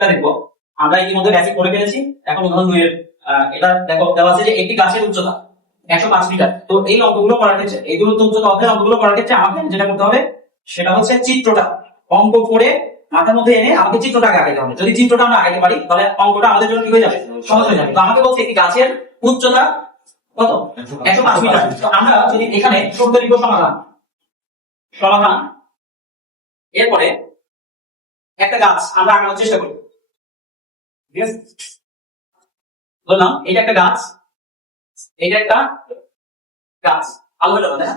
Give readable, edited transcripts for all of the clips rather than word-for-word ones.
দেখবো আমরা ইতিমধ্যে বেসিক করে ফেলেছি। এখন উদাহরণ 2 এর এটা দেখো দেওয়া আছে যে একটি গাছের উচ্চতা 105 মিটার। তো এই অঙ্কগুলো করার ক্ষেত্রে এই দূরত্ব উচ্চতা অধ্যায়ের অঙ্কগুলো করার ক্ষেত্রে আমাকে যেটা করতে হবে সেটা হচ্ছে চিত্রটা অঙ্ক করে মাথার মধ্যে এনে আমাকে চিত্রটা আগাইতে হবে। যদি চিত্রটা আমরা আগাইতে পারি তাহলে অঙ্কটা আমাদের জন্য কি হয়ে যাবে, সহজ হয়ে যাবে। তো আমাকে বলছে একটি গাছের উচ্চতা কত, 105 মিটার। তো আমরা যদি এখানে সূত্র লিখব সমাধান, এরপরে একটা গাছ আমরা আঁকানোর চেষ্টা করি। ঠিক আছে, বললাম এটা একটা গাছ, এটা একটা গাছ, আলো হলো না,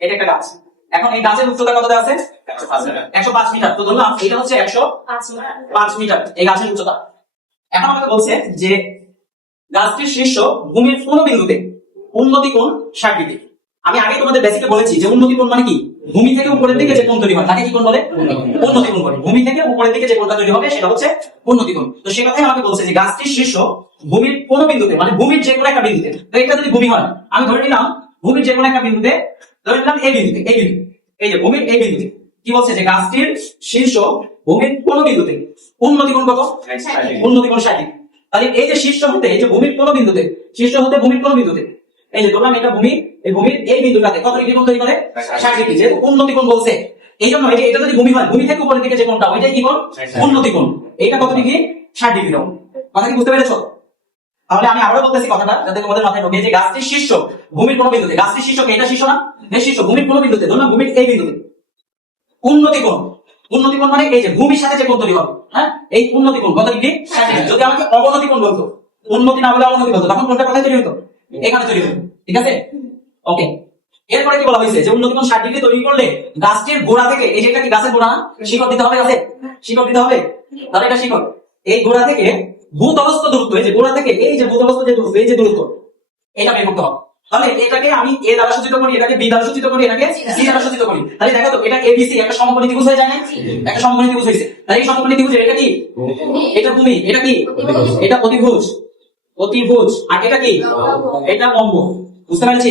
এটা একটা গাছ। এখন এই গাছের উচ্চতা কত দেওয়া আছে, 105 মিটার। তো ধরলাম এটা হচ্ছে 105 মিটার এই গাছের উচ্চতা। এখন আমাকে বলছে যে গাছটির শীর্ষ ভূমির কোন বিন্দুতে উন্নতি কোণ 60 ডিগ্রি। আমি আগে তোমাদের বেসিকে বলেছি যে উন্নতি কোণ মানে কি, ভূমি থেকে উপরের দিকে যে কোণ তৈরি হয় তাকে কি কোণ বলে, উন্নতি কোণ বলে। ভূমি থেকে উপরের দিকে যে কোণটা তৈরি হবে সেটা হচ্ছে উন্নতি কোণ। তো সেই কথাই আমাকে বলছে যে গাছটির শীর্ষ ভূমির কোন বিন্দুতে, মানে ভূমির যে কোনো একটা বিন্দুতে, তো এটা যদি ভূমি হয় আমি ধরে নিলাম ভূমির যে কোনো একটা বিন্দুতে, ধরে নিলাম এই বিন্দুতে, এই বিন্দু, এই যে ভূমির এই বিন্দুতে কি বলছে যে গাছটির শীর্ষ ভূমির কোন বিন্দুতে উন্নতি কোণ কত, উন্নতি কোণ 60 ডিগ্রি। তাহলে এই যে শীর্ষ হতে, এই যে ভূমির কোন বিন্দুতে, শীর্ষ হতে ভূমির কোন বিন্দুতে, এই যে ধরলাম এটা ভূমি, এই ভূমির এই বিন্দুটাতে কত ডিগ্রি কোণ তৈরি করে, 60 ডিগ্রি। যেহেতু উন্নতি কোণ বলছে এই জন্য এই যে এটা যদি ভূমি হয়, ভূমি থেকে উপরের দিকে যে কোণটা ওইটাই কি কোণ, উন্নতি কোণ। এইটা কত ডিগ্রি, 60 ডিগ্রি। কথা কি বুঝতে পেরেছো? তাহলে আমি আবারও বলতেছি কথাটা যাতে তোমাদের মাথায় ঢোকে যে গাছটির শীর্ষ ভূমির কোন বিন্দুতে, গাছটির শীর্ষ এটা শীর্ষ না, এই শীর্ষ ভূমির কোন বিন্দুতে, ধরলাম ভূমির এই বিন্দুতে উন্নতি কোণ, উন্নতি কোণ মানে এই যে ভূমির সাথে যে কোণ তৈরি হবে, হ্যাঁ এই উন্নতি কোণ কত ডিগ্রি, 60 ডিগ্রি। যদি আমাকে অবনতি কোণ বলতো, উন্নতি না বলে অবনতি বলতো, তখন কোণটা কোথায় তৈরি হতো, এখানে তৈরি হতো। ঠিক আছে, ওকে। এরপরে কি বলা হয়েছে যে উন্নতি কোণ 60 ডিগ্রি তৈরি করলে গাছটির গোড়া থেকে, এই যে এটা কি গাছের গোড়া না, শিকড় দিতে হবে গাছে, শিকড় দিতে হবে, তাহলে এটা শিকড়, এই গোড়া থেকে ভূতলস্থ দূরত্ব, এই যে গোড়া থেকে এই যে ভূতলস্থ যে দূরত্ব, এই যে দূরত্ব এটা বের করতে হবে। তাহলে এটাকে আমি এ দ্বারা সূচিত করি, এটাকে বি দ্বারা সূচিত করি, এটাকে সি দ্বারা সূচিত করি। তাহলে দেখো তো এটা এবিসি একটা সমকোণী ত্রিভুজ হয়ে যায় না, একটা সমকোণী ত্রিভুজ হয়েছে। তাহলে এই সমকোণী ত্রিভুজের এটা কি, এটা ভূমি, এটা কি, এটা অতিভুজ, অতিভুজ, আর এটা কি, এটা লম্ব। বুঝতে পেরেছি?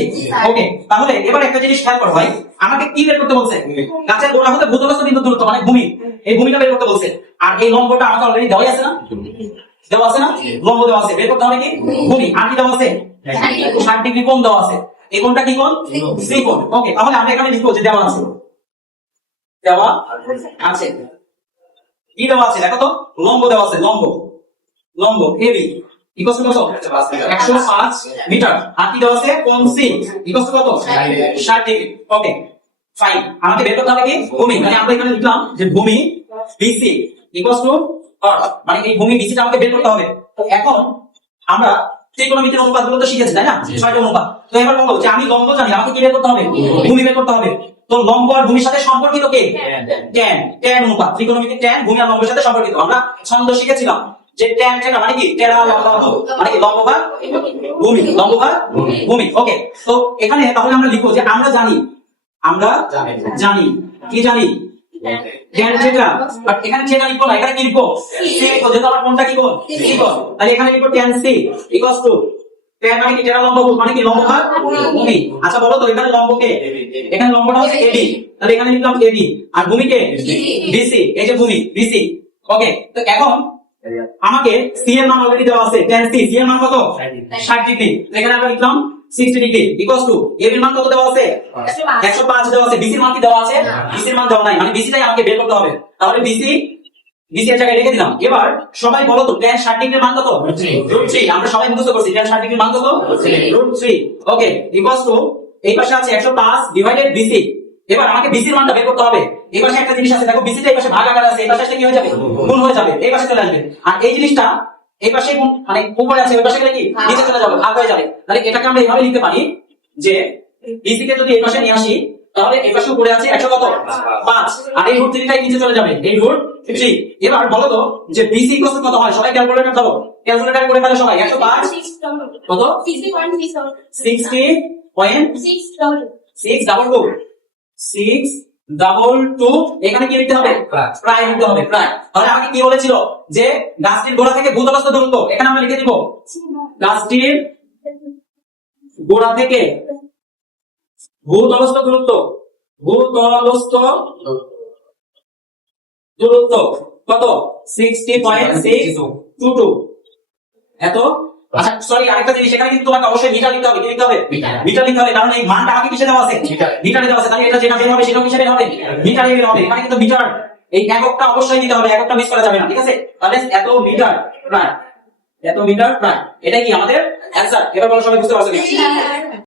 ওকে। তাহলে এবার একটা জিনিস খেয়াল করো ভাই, আমাকে কি বের করতে বলছে, গাছের গোড়া হতে ভূতলস্থ বিন্দু দূরত্ব মানে ভূমি, এই ভূমিটা বের করতে বলছে। আর এই লম্বটা আমাকে অলরেডি দেওয়াই আছে না, দেওয়া আছে না, লম্ব দেওয়া আছে, বের করতে হবে কি ভূমি, আর কি দেওয়া আছে 60 ডিগ্রি কোণ দেওয়া আছে। এই কোণটা কি কোণ, সি কোণ। ওকে, তাহলে আমরা এখানে লিখবো যে দেওয়া আছে, দেওয়া আছে, কি দেওয়া আছে দেখো তো, লম্ব দেওয়া আছে, লম্ব, লম্ব এবি ইকুয়াল টু কত, 105 মিটার। আর কি দেওয়া আছে, কোণ সি ইকুয়াল টু কত, 60 ডিগ্রি। ওকে ফাইন, আমাকে বের করতে হবে কি ভূমি, মানে আমরা এখানে লিখলাম যে ভূমি বিসি ইকুয়াল টু আর, মানে এই ভূমি বিসিটা আমাকে বের করতে হবে। এখন আমরা ত্রিকোণমিতির অনুপাতগুলো তো শিখেছি তাই না, 6টা অনুপাত। তো এবার বলবো যে আমি লম্ব জানি, আমাকে কি বের করতে হবে, ভূমি বের করতে হবে। তো লম্ব আর ভূমির সাথে সম্পর্কিত কে, ট্যান, ট্যান অনুপাত, ত্রিকোণমিতির ট্যান ভূমি আর লম্বের সাথে সম্পর্কিত। আমরা ছন্দ শিখেছিলাম যে ট্যান থিটা মানে কি, টেরা লম্বা মানে কি লম্ব ভাগ ভূমি, লম্ব ভাগ ভূমি। ওকে, তো এখানে তাহলে আমরা লিখবো যে আমরা জানি, আমরা জানি, কি জানি, ট্যান থিটা, বাট এখানে থিটা লিখবো না, এখানে কি লিখবো, সি লিখবো, যেহেতু আমার কোণটা কি কোণ, সি কোণ। তাহলে এখানে লিখবো tan C equals to tan মানে কি, টেরা লম্ব মানে কি লম্ব ভাগ ভূমি। আচ্ছা বলো তো এখানে লম্ব কে, এখানে লম্বটা হচ্ছে এবি, তাহলে এখানে লিখলাম এবি, আর ভূমি কে বিসি, এই যে ভূমি বিসি। ওকে, তো এখন আমাকে সি এর মান অলরেডি দেওয়া আছে, ট্যান সি, সি এর মান কত 60 ডিগ্রি। এখানে আমরা লিখলাম 60 ডিগ্রি ইকুয়ালস টু এর মান কত দেওয়া আছে, 105 দেওয়া আছে। বিসির মান কি দেওয়া আছে, বিসির মান দেওয়া নাই, মানে বিসিটাই আমাকে বের করতে হবে। তাহলে বিসি, বিসি এর জায়গায় রেখে দিলাম। এবার সবাই বলো তো ট্যান 60 ডিগ্রির মান কত, √3। আমরা সবাই মুখস্থ করছি ট্যান 60 ডিগ্রির মান কত, √3। ওকে ইকুয়ালস টু এই পাশে আছে 105 ডিভাইডেড বিসি। এবার আমাকে বিসির মানটা বের করতে হবে। এই পাশে একটা জিনিস আছে দেখো, বিসিটা এই পাশে ভাগ আকারে আছে, এই পাশে আসলে কি হয়ে যাবে, গুণ হয়ে যাবে, এই পাশে চলে আসবে। আর এই জিনিসটা এই পাশে মানে উপরে আছে, ওই পাশে গেলে কি নিচে চলে যাবে, ভাগ হয়ে যাবে। তাহলে এটাকে আমরা এইভাবে লিখতে পারি যে বিসি কে যদি এই পাশে নিয়ে আসি তাহলে এই পাশে উপরে আছে 100 কত 5, আর এই √3টাই নিচে চলে যাবে, এই √3। এবার বলো তো যে বিসি ইকুয়াল টু কত হয়, সবাই ক্যালকুলেটর দাও, ক্যালকুলেটর করে ফেলো সবাই। 105 কত 60.622 এখানে কি লিখতে হবে, প্রায় লিখতে হবে, প্রায়। তাহলে আমাকে কি বলেছিল যে গাছটির গোড়া থেকে ভূতলস্থ দূরত্ব, এখানে আমরা লিখে দিব গাছটির গোড়া থেকে ভূতলস্থ দূরত্ব, ভূতলস্থ দূরত্ব কত 60.622 এত। আচ্ছা সরি, আরেকটা জিনিস, এখানে কিন্তু তোমাকে অবশ্যই মিটার লিখতে হবে। কি লিখতে হবে? মিটার লিখতে হবে, কারণ এই মানটা আগে কিসে দেওয়া আছে? মিটারে দেওয়া আছে। তাহলে এটা যেটা বের হবে সেটা কিসে বের হবে? মিটারে বের হবে। এখানে কিন্তু মিটার, এই এককটা অবশ্যই দিতে হবে, এককটা মিস করা যাবে না, ঠিক আছে? তাহলে এত মিটার প্রায়, এত মিটার প্রায়, এটা কি আমাদের অ্যানসার? এবার বলো সবাই বুঝতে পারছো কি?